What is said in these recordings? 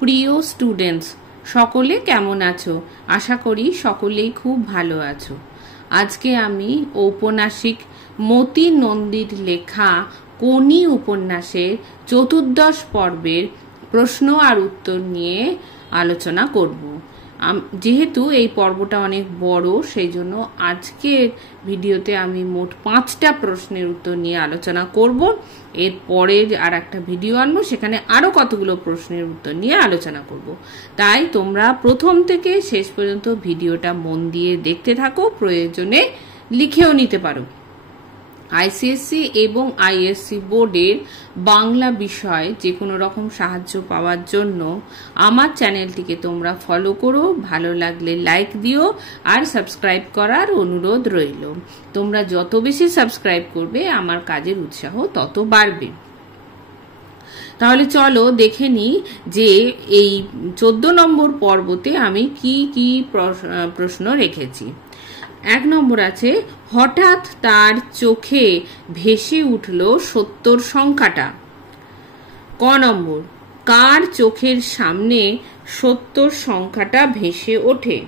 প্রিয় স্টুডেন্টস, সকলে কেমন আছো? আশা করি সকলেই খুব ভালো আছো। আজকে আমি ঔপন্যাসিক মতি নন্দীর লেখা কোনি উপন্যাসের চতুর্দশ পর্বের প্রশ্ন আর উত্তর নিয়ে আলোচনা করব। যেহেতু এই পর্বটা অনেক বড়, সেই জন্য আজকের ভিডিওতে আমি মোট 5টা প্রশ্নের উত্তর নিয়ে আলোচনা করব। এরপরে আর একটা ভিডিও আনবো, সেখানে আরো কতগুলো প্রশ্নের উত্তর নিয়ে আলোচনা করব। তাই তোমরা প্রথম থেকে শেষ পর্যন্ত ভিডিওটা মন দিয়ে দেখতে থাকো, প্রয়োজনে লিখেও নিতে পারো। আইসিএসসি এবং আইএসসি বোর্ডের বাংলা বিষয়ে যে কোনো রকম সাহায্য পাওয়ার জন্য আমার চ্যানেলটিকে তোমরা ফলো করো, ভালো লাগলে লাইক দিও আর সাবস্ক্রাইব করার অনুরোধ রইল। তোমরা যত বেশি সাবস্ক্রাইব করবে আমার কাজের উৎসাহ তত বাড়বে। তাহলে চলো দেখে নিই যে এই 14 নম্বর পর্বতে আমি কি কি প্রশ্ন রেখেছি। 1 নম্বর আছে, হঠাৎ তার চোখে ভেসে উঠল 70 সংখ্যাটা। ক নম্বর, কার চোখের সামনে 70 সংখ্যাটা ভেসে ওঠে?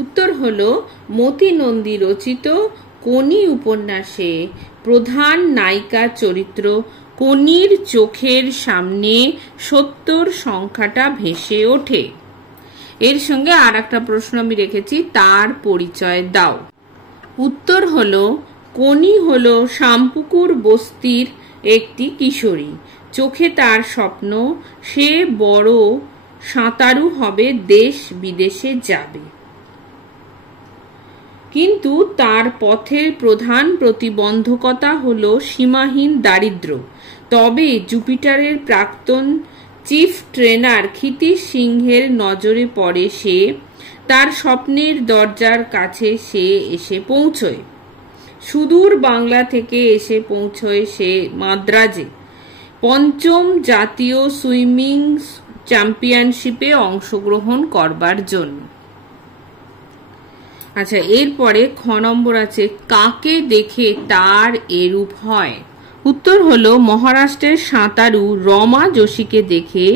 উত্তর হলো মতি নন্দী রচিত কোনি উপন্যাসে প্রধান নায়িকা চরিত্র কোনির চোখের সামনে 70 সংখ্যাটা ভেসে ওঠে। এর সঙ্গে আর একটা প্রশ্ন আমি রেখেছি, তার পরিচয় দাও। উত্তর হলো কোনি হলো শামপুকুর বস্তির একটি কিশোরী। চোখে তার স্বপ্ন সে বড় সাঁতারু হবে, দেশ বিদেশে যাবে। কিন্তু তার পথের প্রধান প্রতিবন্ধকতা হলো সীমাহীন দারিদ্র্য। তবে জুপিটারের প্রাক্তন চিফ ট্রেনার ক্ষিতীশ সিংহের নজরে পড়ে সে, তার স্বপ্নের দরজার কাছে সে এসে পৌঁছয়। সুদূর বাংলা থেকে এসে পৌঁছয় সে মাদ্রাজে 5ম জাতীয় সুইমিং চ্যাম্পিয়নশিপে অংশগ্রহণ করবার জন্য। আচ্ছা, এরপরে খ নম্বর আছে, কাকে দেখে তার এরূপ হয়? উত্তর হলো মহারাষ্ট্রের সাঁতারু রমা যোশীকে দেখে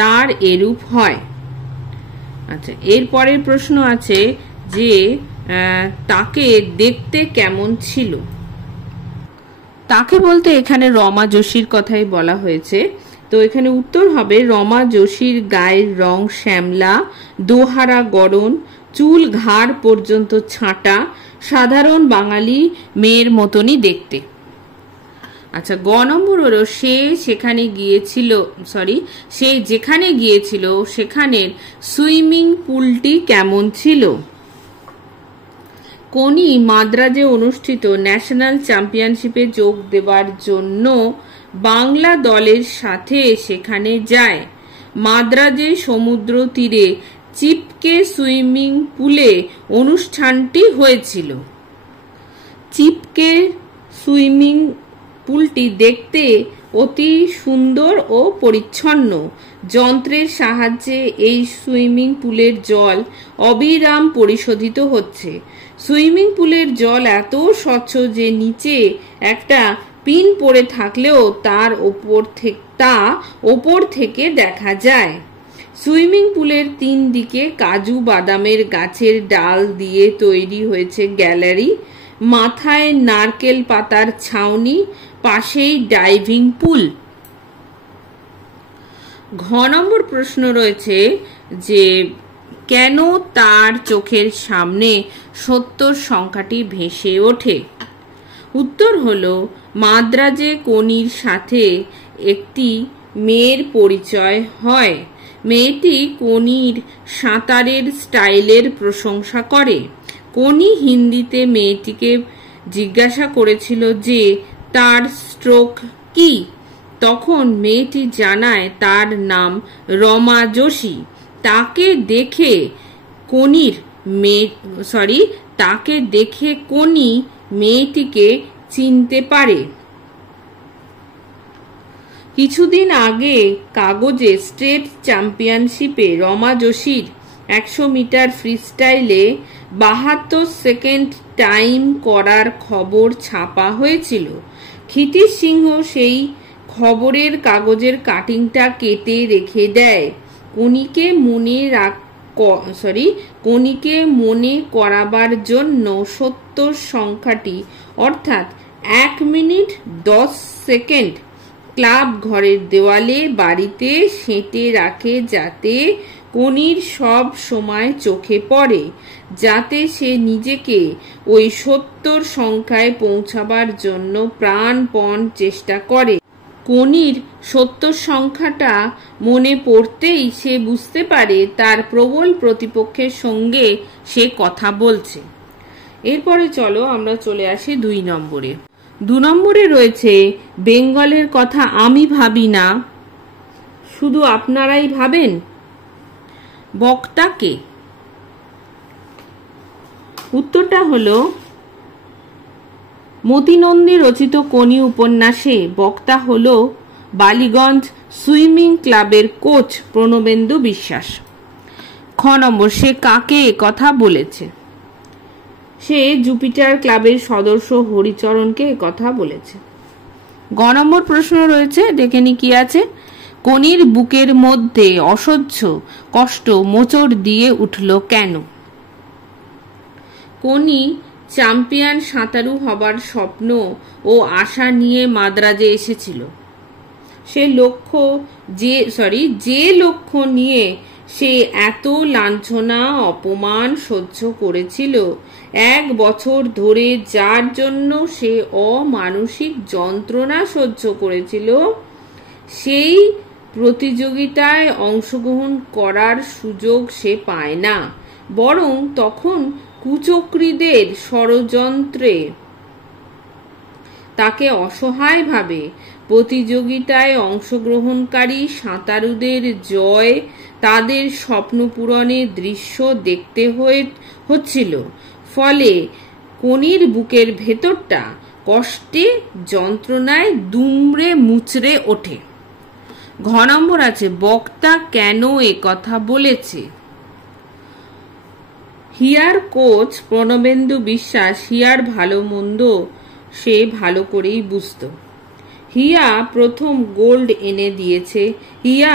তার এরূপ হয়। আচ্ছা, এরপরের প্রশ্ন আছে যে তাকে দেখতে কেমন ছিল? তাকে বলতে এখানে রমা যোশীর কথাই বলা হয়েছে। তো এখানে উত্তর হবে রমা যোশীর গায়ের রং শ্যামলা, দোহারা গড়ন, চুল ঘাড় পর্যন্ত ছাঁটা, সাধারণ বাঙালি মেয়ের মতনই দেখতে। আচ্ছা, গ নম্বর হলো সে যেখানে গিয়েছিল সেখানের সুইমিং পুলটি কেমন ছিল? কোনি মাদ্রাজে অনুষ্ঠিত ন্যাশনাল চ্যাম্পিয়নশিপে যোগ দেবার জন্য বাংলা দলের সাথে সেখানে যায়। মাদ্রাজে সমুদ্র তীরে চিপকে সুইমিং পুলে অনুষ্ঠানটি হয়েছিল। চিপকে সুইমিং পুলটি দেখতে অতি সুন্দর ও পরিচ্ছন্ন। যন্ত্রের সাহায্যে এই সুইমিং পুলের জল অবিরাম পরিশোধিত হচ্ছে। সুইমিং পুলের জল এত স্বচ্ছ যে নিচে একটা পিন পড়ে থাকলেও তা ওপর থেকে দেখা যায়। সুইমিং পুলের 3 দিকে কাজু বাদামের গাছের ডাল দিয়ে তৈরি হয়েছে গ্যালারি, মাথায় নারকেল পাতার ছাউনি, পাশেই ডাইভিং পুল। ঘ নম্বর প্রশ্ন রয়েছে যে কেন তার চোখের সামনে 70 সংখ্যাটি ভেসে ওঠে? উত্তর হলো মাদ্রাজে কোনির সাথে একটি মেয়ের পরিচয় হয়। মেয়েটি কোনির সাঁতারের স্টাইলের প্রশংসা করে। কোনি হিন্দিতে মেয়েটিকে জিজ্ঞাসা করেছিল যে তার স্ট্রোক কি। তখন মেয়েটি জানায় তার নাম রমা যোশী। তাকে দেখে কোনি মেয়েটিকে চিনতে পারে। কিছুদিন আগে কাগজে স্টেট চ্যাম্পিয়নশিপে রমা যোশীর 100 মিটার ফ্রিস্টাইলে 72 সেকেন্ড টাইম করার খবর ছাপা হয়েছিল। ক্ষিতীশ সিংহ সেই খবরের কাগজের কাটিংটা কেটে রেখে দেয়। কণিকে মনে করাবার জন্য 70 সংখ্যাটি অর্থাৎ 1 মিনিট 10 সেকেন্ড ক্লাব ঘরের দেওয়ালে বাড়িতে সেঁটে রাখে, যাতে কণির সব সময় চোখে পড়ে, যাতে সে নিজেকে ওই 70 সংখ্যায় পৌঁছাবার জন্য প্রাণপণ চেষ্টা করে। কণির 70 সংখ্যাটা মনে পড়তেই সে বুঝতে পারে তার প্রবল প্রতিপক্ষের সঙ্গে সে কথা বলছে। এরপরে চলো আমরা চলে আসি 2 নম্বরে। 2 নম্বরে রয়েছে বেঙ্গলের কথা আমি ভাবি না, শুধু আপনারাই ভাবেন। বক্তা কে? উত্তরটা হলো মতি নন্দী রচিত কোনি উপন্যাসে বক্তা হলো বালিগঞ্জ সুইমিং ক্লাবের কোচ প্রণবেন্দু বিশ্বাস। খ নম্বর, সে কাকে কথা বলেছে? সে জুপিটার ক্লাবের সদস্য হরিচরণকে কথা বলেছে। গ নম্বর প্রশ্ন রয়েছে, দেখে নি কি আছে। কোনির বুকের মধ্যে অসহ্য কষ্ট মোচড় দিয়ে উঠল কেন? কোনি চ্যাম্পিয়ন সাঁতারু হবার স্বপ্ন ও আশা নিয়ে মাদ্রাজে এসেছিল। যে লক্ষ্য নিয়ে সে এত লাঞ্ছনা অপমান সহ্য করেছিল, 1 বছর ধরে যার জন্য সে অমানসিক যন্ত্রণা সহ্য করেছিল, সেই প্রতিযোগিতায় অংশগ্রহণ করার সুযোগ সে পায় না, বরং তখন কুচক্রীদের ষড়যন্ত্রে তাকে অসহায়ভাবে প্রতিযোগিতায় অংশগ্রহণকারী সাঁতারুদের জয়, তাদের স্বপ্ন পূরণের দৃশ্য দেখতে হচ্ছিল। ফলে কোনির বুকের ভেতরটা কষ্টে যন্ত্রণায় দুমড়ে মুচড়ে ওঠে। ঘ নম্বর আছে, বক্তা কেন এ কথা বলেছে? হিয়ার কোচ প্রণবেন্দু বিশ্বাস হিয়ার ভালো মন্দ সে ভালো করেই বুঝত। হিয়া প্রথম গোল্ড এনে দিয়েছে। হিয়া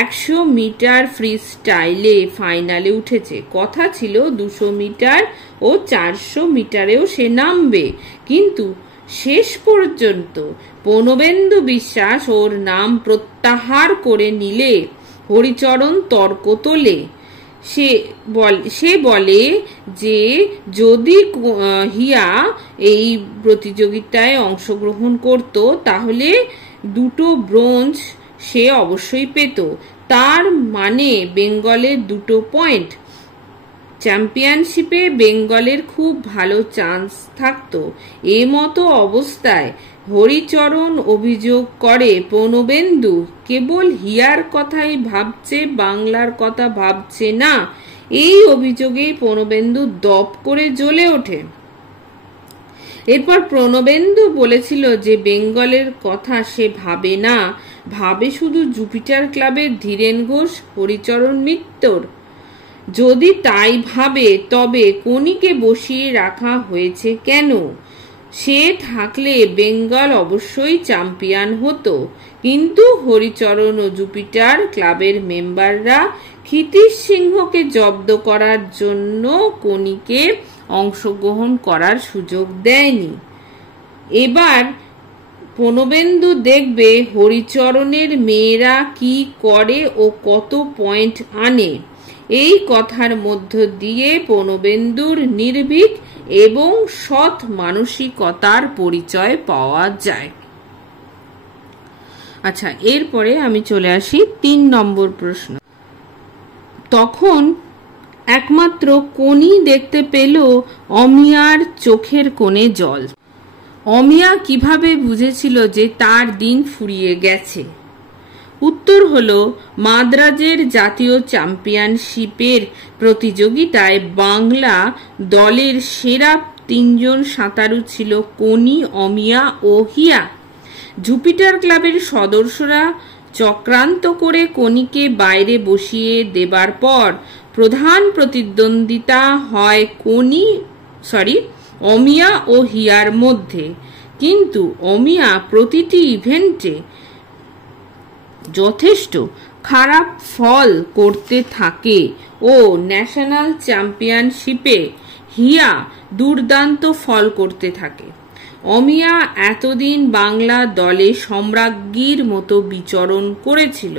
100 মিটার ফ্রি স্টাইলে ফাইনালে উঠেছে। কথা ছিল 200 মিটার ও 400 মিটারেও সে নামবে, কিন্তু শেষ পর্যন্ত প্রণবেন্দু বিশ্বাস ওর নাম প্রত্যাহার করে নিলে হরিচরণ তর্ক তোলে। সে বলে যে যদি হিয়া এই প্রতিযোগিতায় অংশগ্রহণ করত তাহলে 2টো ব্রোঞ্জ সে অবশ্যই পেত, তার মানে বেঙ্গলের 2টো পয়েন্ট। চ্যাম্পিয়নশিপে বেঙ্গলের খুব ভালো চান্স থাকতো। মতো অবস্থায় হরিচরণ অভিযোগ করে প্রণবেন্দু কেবল হিয়ার কথাই ভাবছে, বাংলার কথা ভাবছে না। এই অভিযোগেই প্রণবেন্দু দপ করে জ্বলে ওঠে। এরপর প্রণবেন্দু বলেছিল যে বেঙ্গলের কথা সে ভাবে না, ভাবে শুধু জুপিটার ক্লাবের ধীরেন ঘোষ, হরিচরণ মিত্তর। যদি তাই ভাবে তবে কোনিকে বসিয়ে রাখা হয়েছে কেন? সে থাকলে বেঙ্গল অবশ্যই চ্যাম্পিয়ন হতো, কিন্তু হরিচরণ ও জুপিটার ক্লাবের মেম্বাররা ক্ষিতীশ সিংহকে জব্দ করার জন্য কোনিকে অংশগ্রহণ করার সুযোগ দেয়নি। এবার প্রণবেন্দু দেখবে হরিচরণের মেয়েরা কি করে ও কত পয়েন্ট আনে। এই কথার মধ্য দিয়ে প্রণবেন্দুর নির্ভীক এবং সৎ মানসিকতার পরিচয় পাওয়া যায়। আচ্ছা, এরপরে আমি চলে আসি 3 নম্বর প্রশ্ন। তখন একমাত্র কোনি দেখতে পেল অমিয়ার চোখের কোণে জল। অমিয়া কিভাবে বুঝেছিল যে তার দিন ফুরিয়ে গেছে? উত্তর হলো, মাদ্রাজের জাতীয় চ্যাম্পিয়নশিপের প্রতিযোগিতায় বাংলা দলের সেরা 3 জন সাঁতারু ছিল কোনি, অমিয়া ও হিয়া। জুপিটার ক্লাবের সদস্যরা চক্রান্ত করে কোনিকে বাইরে বসিয়ে দেবার পর প্রধান প্রতিদ্বন্দ্বিতা হয় অমিয়া ও হিয়ার মধ্যে। কিন্তু অমিয়া প্রতিটি ইভেন্টে যথেষ্ট খারাপ ফল করতে থাকে ও ন্যাশনাল চ্যাম্পিয়নশিপে হিয়া দুর্দান্ত ফল করতে থাকে। অমিয়া এতদিন বাংলা দলে সম্রাজ্ঞীর মতো বিচরণ করেছিল।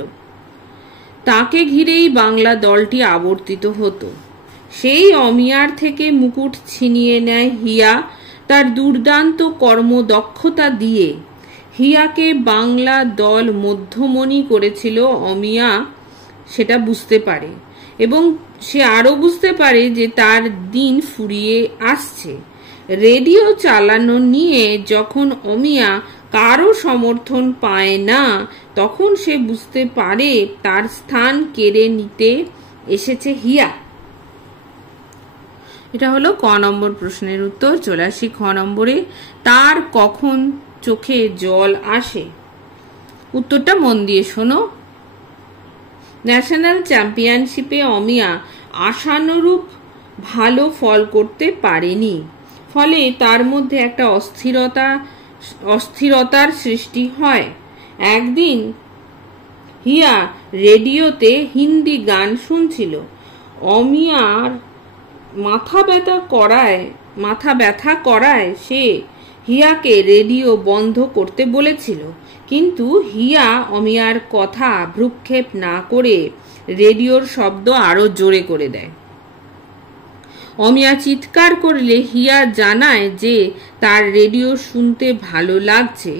তাকে ঘিরেই বাংলা দলটি আবর্তিত হতো। সেই অমিয়ার থেকে মুকুট ছিনিয়ে নেয় হিয়া তার দুর্দান্ত কর্মদক্ষতা দিয়ে। হিয়াকে বাংলা দল মধ্যমণি করেছিল অমিয়া সেটা বুঝতে পারে, এবং সে আরো বুঝতে পারে যে তার দিন ফুরিয়ে আসছে। রেডিও চালানো নিয়ে যখন অমিয়া কারো সমর্থন পায় না, তখন সে বুঝতে পারে তার স্থান কেড়ে নিতে এসেছে হিয়া। এটা হলো ক নম্বর প্রশ্নের উত্তর। চলে আসি খ নম্বরে। তার কখন চোখে জল আসে? উত্তরটা মন দিয়ে শোনো। ন্যাশনাল চ্যাম্পিয়নশিপে অমিয়া আশানুরূপ ভালো ফল করতে পারেনি, ফলে তার মধ্যে একটা অস্থিরতার সৃষ্টি হয়। একদিন হিয়া রেডিওতে হিন্দি গান শুনছিল। অমিয়ার মাথা ব্যথা করায় সে হিয়াকে রেডিও বন্ধ করতে বলেছিল, কিন্তু হিয়া অমিয়ার কথা ভ্রুক্ষেপ না করে রেডিওর শব্দ আরো জোরে করে দেয়। অমিয়া চিৎকার করলে হিয়া জানায় যে তার রেডিও শুনতে ভালো লাগছে।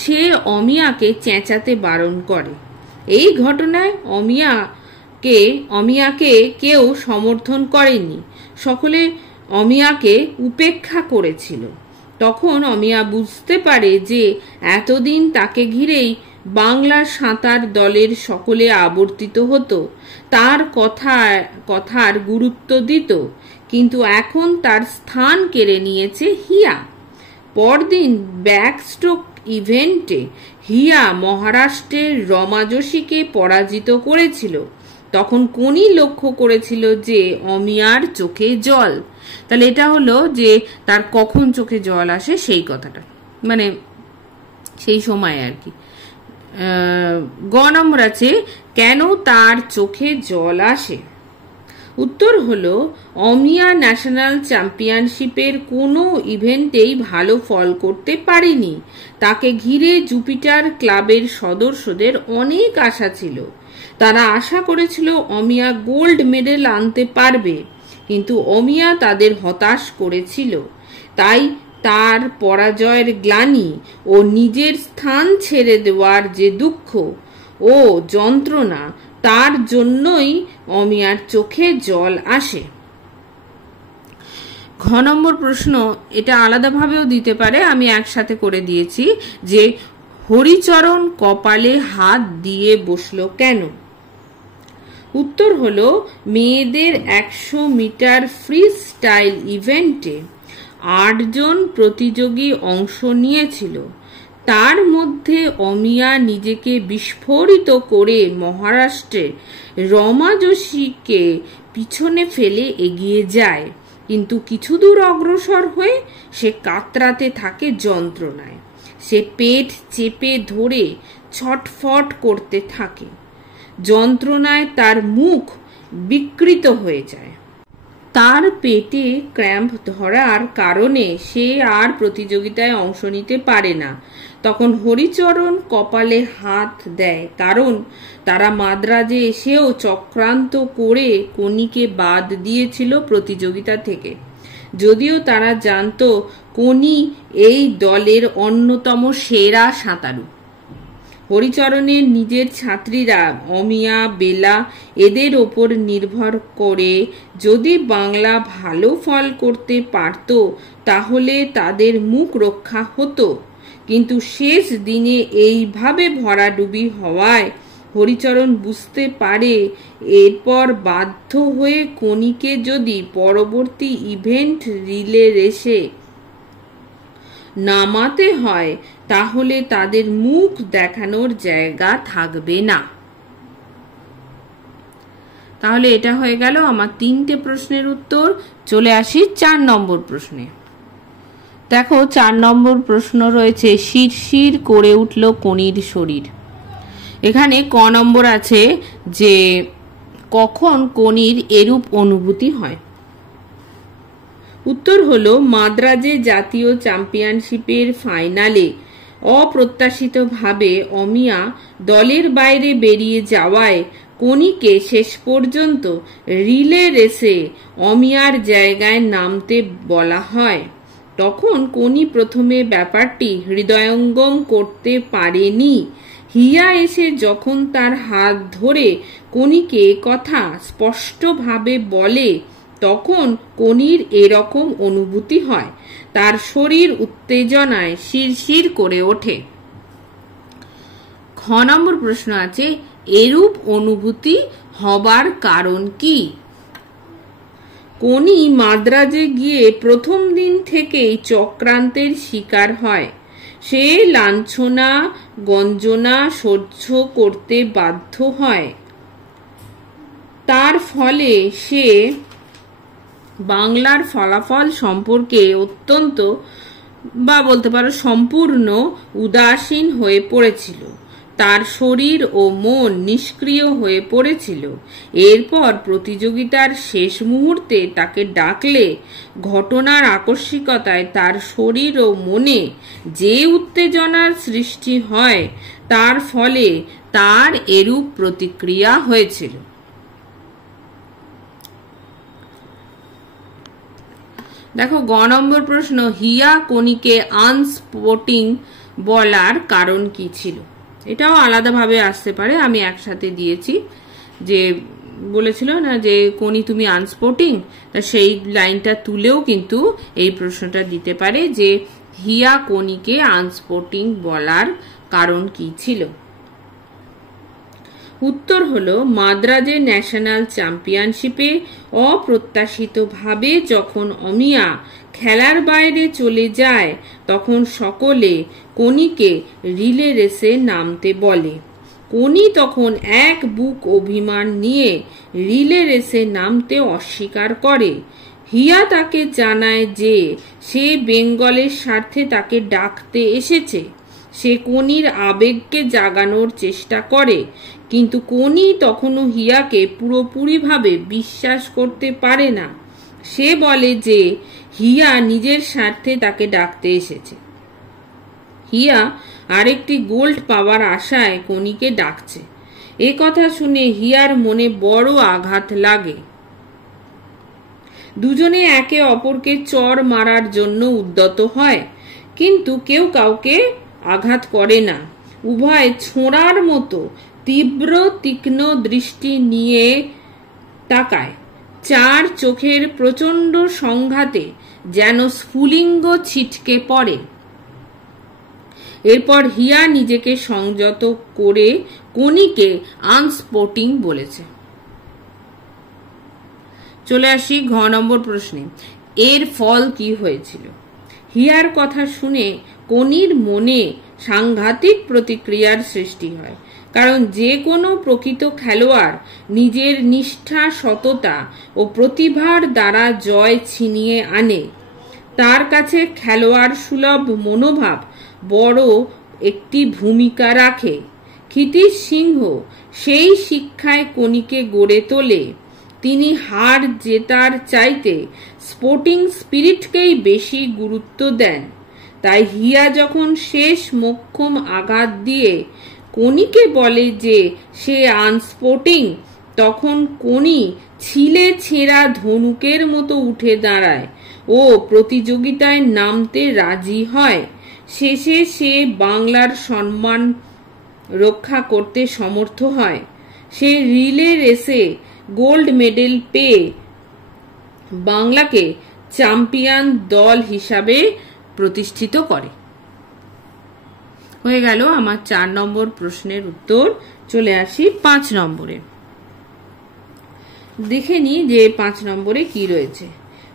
সে অমিয়াকে চেঁচাতে বারণ করে। এই ঘটনায় অমিয়াকে কেউ সমর্থন করেনি, সকলে অমিয়াকে উপেক্ষা করেছিল। তখন অমিয়া বুঝতে পারে যে এতদিন তাকে ঘিরেই বাংলার সাঁতার দলের সকলে আবর্তিত হতো, তার কথার গুরুত্ব দিত, কিন্তু এখন তার স্থান কেড়ে নিয়েছে হিয়া। পরদিন ব্যাকস্ট্রোক ইভেন্টে হিয়া মহারাষ্ট্রের রমা যোশীকে পরাজিত করেছিল। তখন কোনি লক্ষ্য করেছিল যে অমিয়ার চোখে জল। তাহলে এটা হলো যে তার কখন চোখে জল আসে সেই কথাটা, মানে সেই সময় আর কি। গ নম্বর আছে কেন তার চোখে জল আসে? উত্তর হলো অমিয়া ন্যাশনাল চ্যাম্পিয়নশিপের কোনো ইভেন্টেই ভালো ফল করতে পারেনি। তাকে ঘিরে জুপিটার ক্লাবের সদস্যদের অনেক আশা ছিল। তারা আশা করেছিল অমিয়া গোল্ড মেডেল আনতে পারবে, কিন্তু অমিয়া তাদের হতাশ করেছিল। তাই তার পরাজয়ের গ্লানি ও নিজের স্থান ছেড়ে দেওয়ার যে দুঃখ ও যন্ত্রণা, তার জন্যই অমিয়ার চোখে জল আসে। ঘ নম্বর প্রশ্ন, এটা আলাদাভাবেও দিতে পারে, আমি একসাথে করে দিয়েছি, যে হরিচরণ কপালে হাত দিয়ে বসলো কেন? উত্তর হলো মেয়েদের 100 মিটার ফ্রি স্টাইল ইভেন্টে 8 জন প্রতিযোগী অংশ নিয়েছিল। তার মধ্যে অমিয়া নিজেকে বিস্ফোরিত করে মহারাষ্ট্রে রমা যোশীকে পিছনে ফেলে এগিয়ে যায়, কিন্তু কিছু দূর অগ্রসর হয়ে সে কাতরাতে থাকে যন্ত্রণায়। সে পেট চেপে ধরে ছটফট করতে থাকে। যন্ত্রণায় তার মুখ বিকৃত হয়ে যায়। তার পেটে ক্র্যাম্প ধরার কারণে সে আর প্রতিযোগিতায় অংশ নিতে পারে না। তখন হরিচরণ কপালে হাত দেয়, কারণ তারা মাদ্রাজে এসেও চক্রান্ত করে কোনিকে বাদ দিয়েছিল প্রতিযোগিতা থেকে। যদিও তারা জানতো কোনি এই দলের অন্যতম সেরা সাঁতারু। হরিচরণের নিজের ছাত্রীরা অমিয়া, বেলা এদের ওপর নির্ভর করে যদি বাংলা ভালো ফল করতে পারত তাহলে তাদের মুখ রক্ষা হতো, কিন্তু শেষ দিনে এইভাবে ভরাডুবি হওয়ায় হরিচরণ বুঝতে পারে এরপর বাধ্য হয়ে কোনিকে যদি পরবর্তী ইভেন্ট রিলে রেসে নামাতে হয় তাহলে তাদের মুখ দেখানোর জায়গা থাকবে না। তাহলে এটা হয়ে গেল আমার 3টে প্রশ্নের উত্তর। চলে আসি 4 নম্বর প্রশ্নে। দেখো 4 নম্বর প্রশ্ন রয়েছে, শিরশির করে উঠল কোনির শরীর। এখানে ক নম্বর আছে যে কখন কোনির এরূপ অনুভূতি হয়। উত্তর হলো মাদ্রাজে জাতীয় চ্যাম্পিয়নশিপের ফাইনালে অপ্রত্যাশিতভাবে অমিয়া দলের বাইরে বেরিয়ে যাওয়ায় কোনিকে শেষ পর্যন্ত রিলে রেসে অমিয়ার জায়গায় নামতে বলা হয়। তখন কোনি প্রথমে ব্যাপারটি হৃদয়ঙ্গম করতে পারেনি। হিয়া এসে যখন তার হাত ধরে কোনিকে কথা স্পষ্টভাবে বলে তখন কোনির এরকম অনুভূতি হয়, তার শরীর উত্তেজনায় শিরশির করে ওঠে। খ নম্বর প্রশ্ন আছে এরূপ অনুভূতি হবার কারণ কি? কোনি মাদ্রাজে গিয়ে প্রথম দিন থেকেই চক্রান্তের শিকার হয়। সে লাঞ্ছনা গঞ্জনা সহ্য করতে বাধ্য হয়। তার ফলে সে বাংলার ফলাফল সম্পর্কে অত্যন্ত বা বলতে পারো সম্পূর্ণ উদাসীন হয়ে পড়েছিল। তার শরীর ও মন নিষ্ক্রিয় হয়ে পড়েছিল। এরপর প্রতিযোগিতার শেষ মুহূর্তে তাকে ডাকলে ঘটনার আকস্মিকতায় তার শরীর ও মনে যে উত্তেজনার সৃষ্টি হয় তার ফলে তার এরূপ প্রতিক্রিয়া হয়েছিল। দেখো গ নম্বর প্রশ্ন হিয়া কোনিকে আনস্পোর্টিং বলার কারণ কি ছিল? এটাও আলাদাভাবে আসতে পারে, আমি একসাথে দিয়েছি। যে বলেছিল না যে কোনি তুমি আনস্পোর্টিং, তা সেই লাইনটা তুলেও কিন্তু এই প্রশ্নটা দিতে পারে যে হিয়া কোনিকে আনস্পোর্টিং বলার কারণ কি ছিল। উত্তর হলো মাদ্রাজে ন্যাশনাল চ্যাম্পিয়নশিপে অপ্রত্যাশিতভাবে যখন অমিয়া খেলার বাইরে চলে যায় তখন সকলে কোনিকে রিলে রেসে নামতে বলে। কোনি তখন এক বুক অভিমান নিয়ে রিলে রেসে নামতে অস্বীকার করে। হিয়া তাকে জানায় যে সে বেঙ্গলের স্বার্থে তাকে ডাকতে এসেছে। সে কোনির আবেগকে জাগানোর চেষ্টা করে, কিন্তু কোনি তখনও হিয়াকে পুরোপুরিভাবে বিশ্বাস করতে পারে না। সে বলে যে হিয়া নিজের স্বার্থে তাকে ডাকতে এসেছে। হিয়া আরেকটি গোল্ড পাওয়ার আশায় কোনিকে ডাকছে। এ কথা শুনে হিয়ার মনে বড় আঘাত লাগে। দুজনে একে অপরকে চড় মারার জন্য উদ্যত হয়, কিন্তু কেউ কাউকে আঘাত করে না। উভয় ছোঁড়ার মতো তীব্র তীক্ষ্ণ দৃষ্টি নিয়ে তাকায়। চার চোখের প্রচন্ড সংঘাতে যেন স্ফুলিঙ্গ ছিটকে পড়ে। এরপর হিয়া নিজেকে সংযত করে কোনিকে আনস্পোর্টিং বলেছে। চলে আসি ঘ নম্বর প্রশ্নে, এর ফল কি হয়েছিল? হিয়ার কথা শুনে কোনির মনে সাংঘাতিক প্রতিক্রিয়ার সৃষ্টি হয়, কারণ যে কোনো প্রকৃত খেলোয়াড় নিজের নিষ্ঠা সততা ও প্রতিভার দ্বারা জয় ছিনিয়ে আনে। তার কাছে খেলোয়াড় সুলভ মনোভাব বড় একটি ভূমিকা রাখে। ক্ষিতীশ সিংহ সেই শিক্ষায় কোনিকে গড়ে তোলে। তিনি হার জেতার চাইতে স্পোর্টিং স্পিরিটকেই বেশি গুরুত্ব দেন। তাই হিয়া যখন শেষ মোক্ষম আঘাত দিয়ে কোনিকে বলে যে সে আনস্পোর্টিং, তখন কোনি ছিলে ছেঁড়া ধনুকের মতো উঠে দাঁড়ায় ও প্রতিযোগিতায় নামতে রাজি হয়। শেষে সে বাংলার সম্মান রক্ষা করতে সমর্থ হয়। সে রিলে রেসে গোল্ড মেডেল পেয়ে বাংলাকে চ্যাম্পিয়ন দল হিসাবে প্রতিষ্ঠিত করে। হয়ে গেল আমার 4 নম্বর প্রশ্নের উত্তর। চলে আসি 5 নম্বরে। দেখে নি যে 5 নম্বরে কি রয়েছে।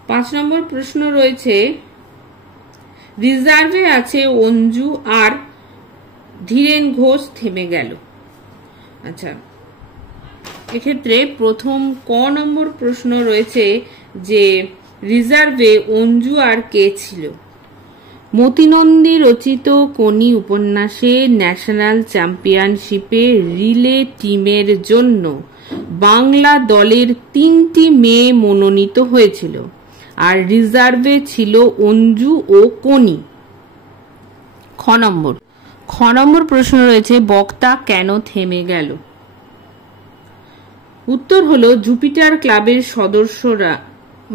5 নম্বর প্রশ্ন রয়েছে রিজার্ভে আছে অঞ্জু আর ধীরেন ঘোষ থেমে গেল। আচ্ছা, এক্ষেত্রে প্রথম ক নম্বর প্রশ্ন রয়েছে যে রিজার্ভে অঞ্জু আর কে ছিল? মতি নন্দী রচিত কোনি উপন্যাসে ন্যাশনাল চ্যাম্পিয়নশিপে রিলে টিমের জন্য বাংলা দলের 3টি মেয়ে মনোনীত হয়েছিল, আর রিজার্ভে ছিল অঞ্জু ও কোনি। খ নম্বর প্রশ্ন রয়েছে, বক্তা কেন থেমে গেল? উত্তর হলো, জুপিটার ক্লাবের সদস্যরা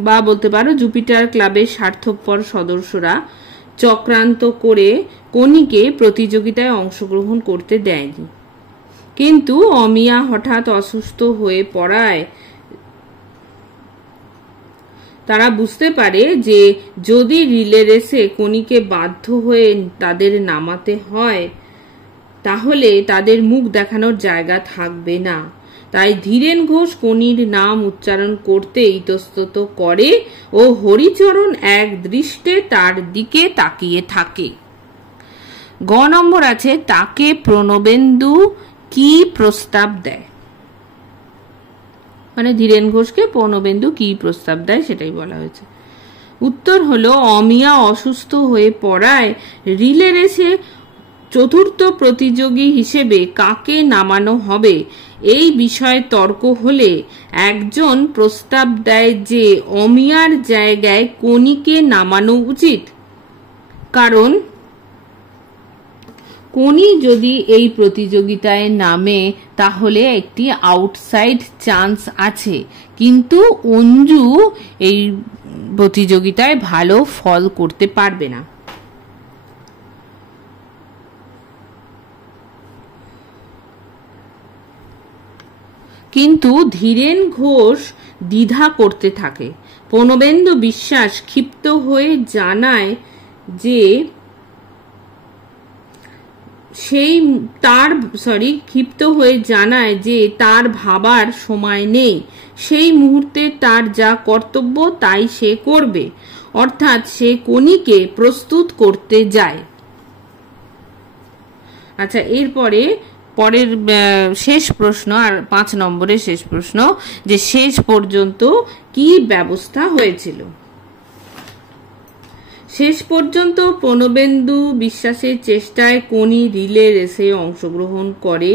বা বলতে পারো জুপিটার ক্লাবের স্বার্থপর সদস্যরা চক্রান্ত করে কোনিকে প্রতিযোগিতায় অংশগ্রহণ করতে দেয়নি। কিন্তু অমিয়া হঠাৎ অসুস্থ হয়ে পড়ায় তারা বুঝতে পারে যে যদি রিলে রেসে কোনিকে বাধ্য হয়ে তাদের নামাতে হয় তাহলে তাদের মুখ দেখানোর জায়গা থাকবে না। তাই ধীরেন ঘোষ কোনির নাম উচ্চারণ করতে ইতস্তত করে ও হরিচরণ এক দৃষ্টে তার দিকে তাকিয়ে থাকে। গ নম্বর আছে, তাকে প্রণবেন্দু কি প্রস্তাব দেয়? মানে ধীরেন ঘোষকে প্রণবেন্দু কি প্রস্তাব দেয় সেটাই বলা হয়েছে। উত্তর হলো, অমিয়া অসুস্থ হয়ে পড়ায় রিলে রেসে চতুর্থ প্রতিযোগী হিসেবে কাকে নামানো হবে এই বিষয়ে তর্ক হলে একজন প্রস্তাব দেয় যে অমিয়ার জায়গায় কোনিকে নামানো উচিত, কারণ কোনি যদি এই প্রতিযোগিতায় নামে তাহলে একটি আউটসাইড চান্স আছে, কিন্তু অঞ্জু এই প্রতিযোগিতায় ভালো ফল করতে পারবে না। কিন্তু ধীরেন ঘোষ দ্বিধা করতে থাকে। প্রণবেন্দু বিশ্বাস ক্ষিপ্ত হয়ে জানায় যে তার ভাবার সময় নেই, সেই মুহূর্তে তার যা কর্তব্য তাই সে করবে, অর্থাৎ সে কোনিকে প্রস্তুত করতে যায়। আচ্ছা, পরের শেষ প্রশ্ন, আর 5 নম্বরের শেষ প্রশ্ন, যে শেষ পর্যন্ত কি ব্যবস্থা হয়েছিল? শেষ পর্যন্ত প্রণবেন্দু বিশ্বাসের চেষ্টায় কোনি রিলে রেসে অংশগ্রহণ করে।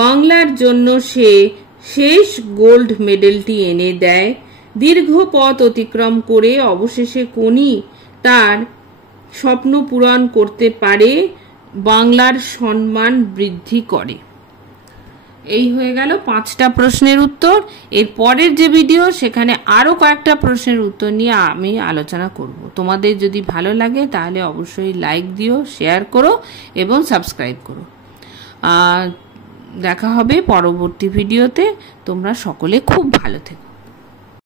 বাংলার জন্য সে শেষ গোল্ড মেডেলটি এনে দেয়। দীর্ঘ পথ অতিক্রম করে অবশেষে কোনি তার স্বপ্ন পূরণ করতে পারে, বাংলার সম্মান বৃদ্ধি করে। এই হয়ে গেল 5টা প্রশ্নের উত্তর। এর পরের যে ভিডিও সেখানে আরো কয়েকটা প্রশ্নের উত্তর নিয়ে আমি আলোচনা করব। তোমাদের যদি ভালো লাগে তাহলে অবশ্যই লাইক দিও, শেয়ার করো এবং সাবস্ক্রাইব করো। দেখা হবে পরবর্তী ভিডিওতে। তোমরা সকলে খুব ভালো থেকো।